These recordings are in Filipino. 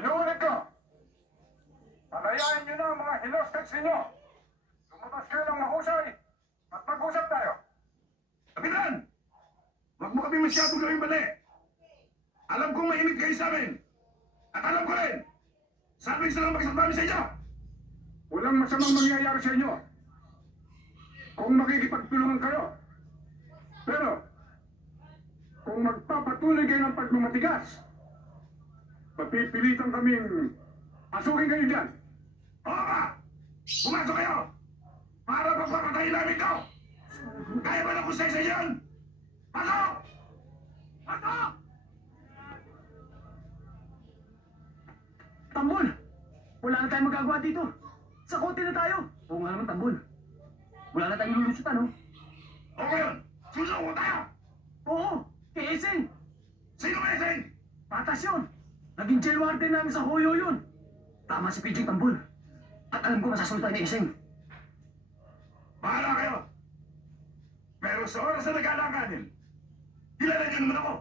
Inuulit ko, palayain niyo na ang mga hinostage ninyo. Lumabas kayo ng mahusay at mag-usap tayo. Kapitan! Huwag mo kami masyadong gawing mali. Alam kong mainit kayo sa amin. At alam ko rin, sabi sa lang magsasabi sa inyo. Walang masamang mangyayari sa inyo kung makikipagtulungan kayo. Pero, kung magpapatuloy kayo ng pagmamatigas, papipilitan kaming asukin kayo dyan. Oo ka! Pumasok kayo! Para pagpapatayin namin ito! Kaya ba na kung sa inyo yun? Pasok! Pasok! Tambol! Wala na tayong magagawa dito. Sa kote na tayo. Oo nga naman, Tambol. Wala na tayong lulusutan, no? Okay yun! Susuko tayo! Oo! Kay Eseng! Sino ba Eseng? Patas yun! Naging jail warden namin sa Hoyo yun. Tama si PJ Tambol. At alam ko masasunod tayo ni Eseng. Bahala kayo! Pero sa oras na nag-alakanin, kilala niyo naman ako!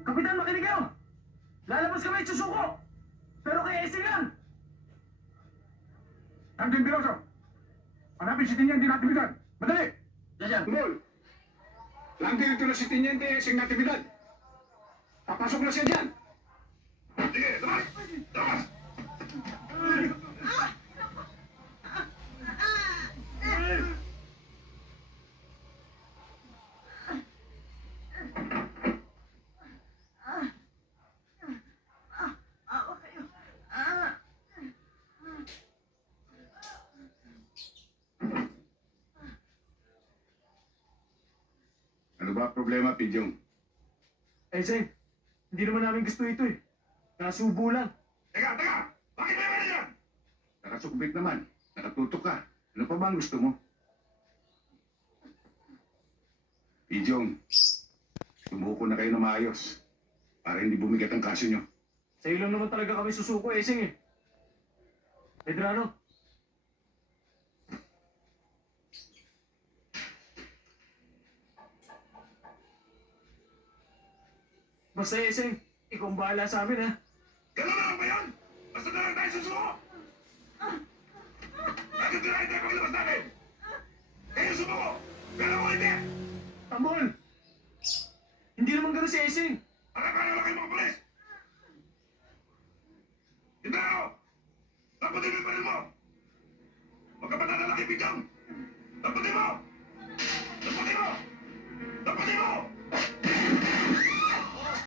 Kapitan, makinig kayo! Lalabas kami at susuko! Pero kay Eseng yan! Tangking Biloso, hanapin si Tiniente Natividad. Madali! Diyan! Tumol! Nandito ito na si Tiniente Sing Natividad. Papasok na siya dyan. Sige, labas! Labas! Ano ba problema, Pidyong? Eseng, hindi naman namin gusto ito eh. Nasubo lang. Teka, teka! Bakit may wala yan? Nakasukbit naman. Nakatutok ka. Ano pa ba ang gusto mo? Pidyong, sumuko na kayo na maayos para hindi bumigat ang kaso nyo. Sa iyo lang naman talaga kami susuko, Eseng eh. Medrano, basta Eseng, ikaw ang bahala sa amin ha. Ganun na lang ba yun? Basta na lang tayo susuko! Bakit tirahin tayo paglabas natin? Kayo sumuko! Pero ako hindi! Tambol! Hindi naman gano'n si Eseng. Para lang kayo mga polis! Hindi ako! Taputin mo yung baril mo! Huwag ka pa nadala kay Pidyong! Taputin mo! Taputin mo!